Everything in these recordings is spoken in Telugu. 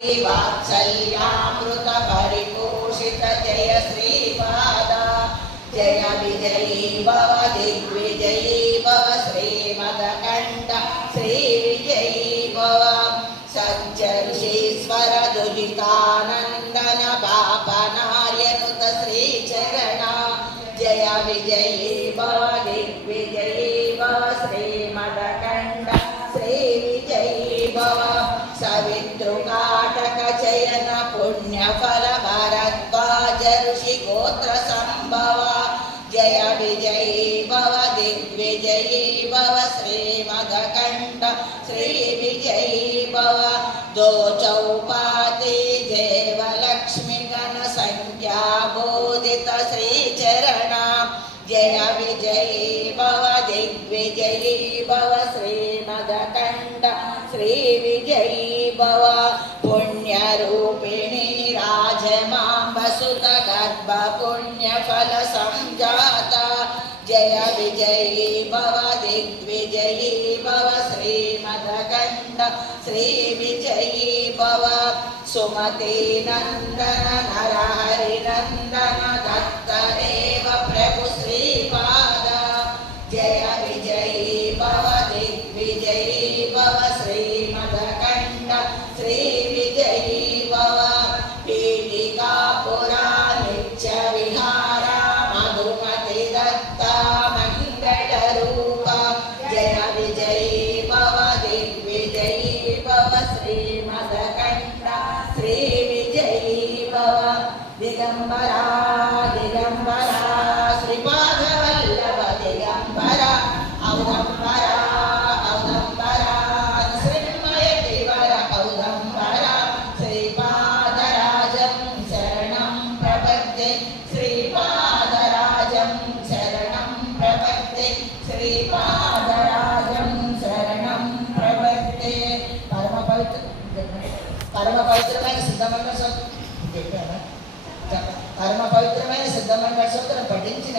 वात्सल्यामृत परिपोषित जय श्रीपाद जय विजयी भव दिग्विजयी भव श्रीमदकण्ठ श्रीविजयी भव सच्चर्षीश्वर दुरितानन्दन पापनार्यनुत श्रीचरण जय विजयी भव दिग्विजयी भव श्रीमदकण्ठ श्रीविजयी भव सवितृकाटक चयन पुण्यफल भरद्वाज ऋषि गोत्र संभव जय विजयी भव दिग्विजयी भव श्रीमदकण्ठ श्रीविजयी भव दो चौपाति देवलक्ष्मी गण संख्या बोधित श्रीचरण जय विजयी भव दिग्विजयी भव श्रीमदकण्ठ श्रीविजयी भव पुण्यरूपिणी राजमाम्बसुत गर्भ पुण्यफल संजाता जय विजयी भव दिग्विजयी भव श्रीमदकण्ठ श्रीविजयी भव सुमती नन्दन नरहरि नन्दन दत्तदेव प्रभु श्रीपाद जय विजयी भव दिग्विजयी भव श्रीमदकण्ठ श्रीविजयी भव पीठिकापुरा नित्य विहारा मधुमति दत्ता मङ्गलरूप जय विजयी भव दिग्विजयी भव श्रीमदकण्ठ श्रीविजयी भव दिगम्बरा दिगम्बरा श्रीपादवल्लभ दिगम्बरा औदम्बरा औदम्बरा श्रीमयदेवर औदम्बरा श्रीपादराजं शरणं प्रपद्ये श्रीपादराजं शरणं प्रपद्ये श्रीपादराजं शरणं प्रपद्ये परम पवित्रమైన సిద్ధమంగళ సూత్రం పఠించిన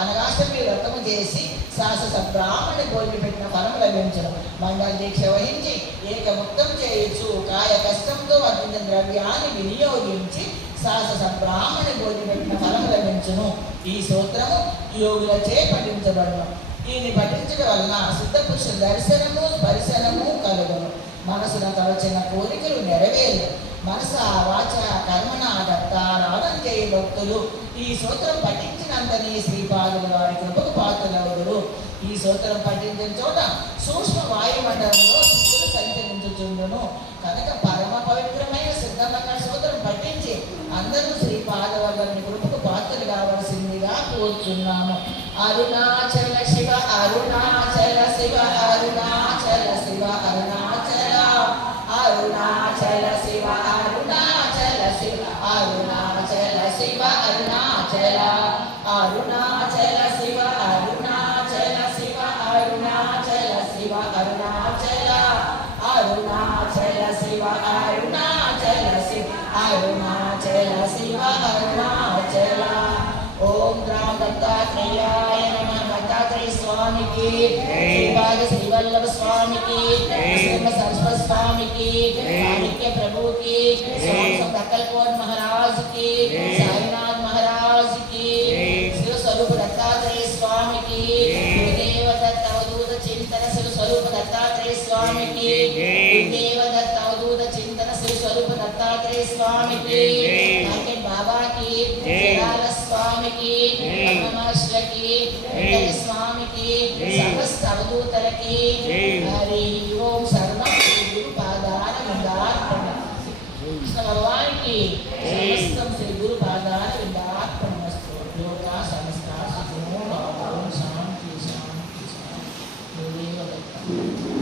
అనగాష్టమి వ్రతము చేసి శాశ్వత బ్రాహ్మణి భోజనం పెట్టిన ఫలం లభించడం మండల దీక్ష వహించి ఏకముక్తం చేయొచ్చు కాయ కష్టంతో వర్తించిన ద్రవ్యాన్ని వినియోగించి శాశ్వత బ్రాహ్మణి భోజనం పెట్టిన ఫలం లభించును. ఈ సూత్రము యోగులచే పఠించబడును. దీన్ని పఠించడం వలన సిద్ధపురుష దర్శనము స్పర్శనము కలుగును. మనసున తలచిన కోరికలు నెరవేరు. మనస వాచ కర్మణ దత్తారాధన చేయ భక్తులు ఈ సూత్రం పఠించినంతని శ్రీపాదుల వారి కృపకు పాత్రలవుదురు. ఈ సూత్రం పఠించిన చోట సూక్ష్మ వాయుమండలంలో సిద్ధులు సంచరించుచుండును. కనుక పరమ పవిత్రమైన సిద్ధమైన సూత్రం పఠించి అందరూ శ్రీపాదవల్లని కృపకు పాత్రలు కావలసిందిగా కోరుచున్నాము. అరుణాచల శివ అరుణాచల శివ అరుణాచల శివ అరుణాచల అరుణాచల శివ అరుణాచల శివ అరుణాచల శివ అరుణాచల అరుణాచల శివ అరుణాచల శివ అరుణాచల శివ అరుణాచల అరుణాచల శివ అరుణాచల శివ అరుణాచల శివ అరుణాచల. ఓం రామ దత్తాత్రేయాయ నమః. దత్తాత్రేయ స్వామికి, శ్రీపాద శ్రీవల్లభ స్వామికి, సరస్వతి స్వామికి, మాణిక్య ప్రభుకి, దక్కల్కోట్ మహారాజ్ కి, సాయినాథ్ మహారాజ్ కి, శివ స్వరూప దత్తాత్రేయ స్వామికి, గురుదేవ దత్త అవధూత చింతన శివ స్వరూప దత్తాత్రేయ స్వామికి, గురుదేవ దత్త అవధూత చింతన శివ స్వరూప దత్తాత్రేయ స్వామికి, బాబాకి, స్వామికి, మహర్షులకి, స్వామికి, సమస్త అవధూతలకి హరి ఓం సర్వం శ్రీ గురు పాదాన విందార్పణ. కృష్ణ భగవానికి సమస్తం శ్రీ గురు పాదాన విందార్పణ. లోక సమస్త సుఖమో భావం శాంతి శాంతి శాంతి.